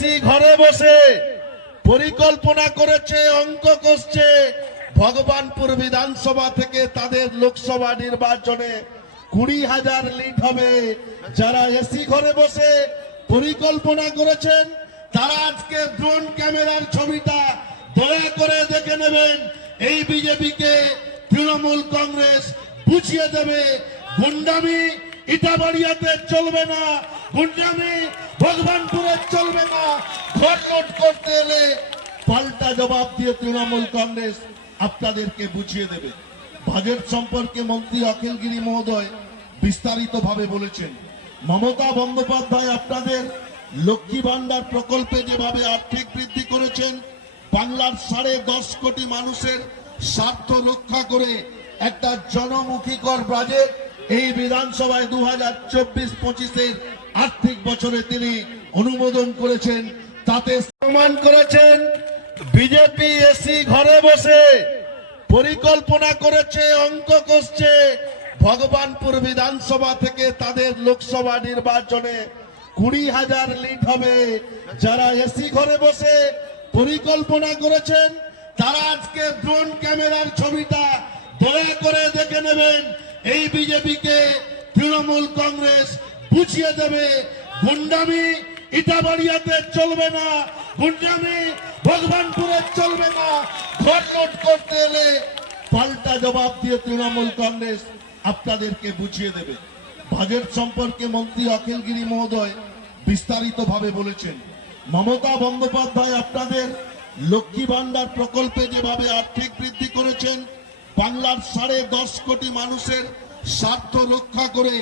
AC ঘরে বসে পরিকল্পনা করেছে, অঙ্ক কষছে। ভগবানপুর বিধানসভা থেকে তাদের লোকসভা নির্বাচনে কুড়ি হাজার লিড হবে। যারা এসি ঘরে বসে পরিকল্পনা করেছেন, তারা আজকে ড্রোন ক্যামেরার ছবিটা দয়া করে দেখে নেবেন। এই বিজেপিকে তৃণমূল কংগ্রেস বুঝিয়ে দেবে। গুন্ডামি ইটাবাড়িয়াতে চলবে না। গুন্ডামি ভগবানপুরে চলবে না। ঘর লোট করতে এলে পাল্টা জবাব দিয়ে তৃণমূল কংগ্রেস আপনাদেরকে বুঝিয়ে দেবে। বাজেট সম্পর্কে মন্ত্রী অখিলগিরি মহোদয় বিস্তারিত ভাবে বলেছেন, মমতা বন্দ্যোপাধ্যায় আপনাদের লক্ষ্মী ভান্ডার প্রকল্পে যেভাবে আর্থিক বৃদ্ধি করেছেন, বাংলার সাড়ে দশ কোটি মানুষের স্বার্থ রক্ষা করে একটা জনমুখী কর বাজেট এই বিধানসভায় দু হাজার চব্বিশ পঁচিশের আর্থিক বছরে তিনি অনুমোদন করেছেন, তাতে প্রমাণ করেছেন, বিজেপি এসি ঘরে বসে পরিকল্পনা করেছে, অঙ্ক কষছে। ভগবানপুর বিধানসভা থেকে তাদের লোকসভা নির্বাচনে কুড়ি হাজার লিড হবে। যারা এসি ঘরে বসে পরিকল্পনা করেছেন, তারা আজকে ড্রোন ক্যামেরার ছবিটা দয়া করে দেখে নেবেন। এই বিজেপিকে তৃণমূল কংগ্রেস বুঝিয়ে দেবে, গুন্ডামি ইটাবাড়িয়াতে চলবে না, গুন্ডামি ভগবানপুরে চলবে না। ঘর লোট করতে এলে পাল্টা জবাব দিয়ে তৃণমূল কংগ্রেস আপনাদেরকে বুঝিয়ে দেবে। বাজেট সম্পর্কে মন্ত্রী অখিলগিরি মহোদয় বিস্তারিত ভাবে বলেছেন, মমতা বন্দ্যোপাধ্যায় আপনাদের লক্ষ্মী ভান্ডার প্রকল্পে যেভাবে আর্থিক বৃদ্ধি করেছেন, বাংলার সাড়ে দশ কোটি মানুষের স্বার্থ রক্ষা করে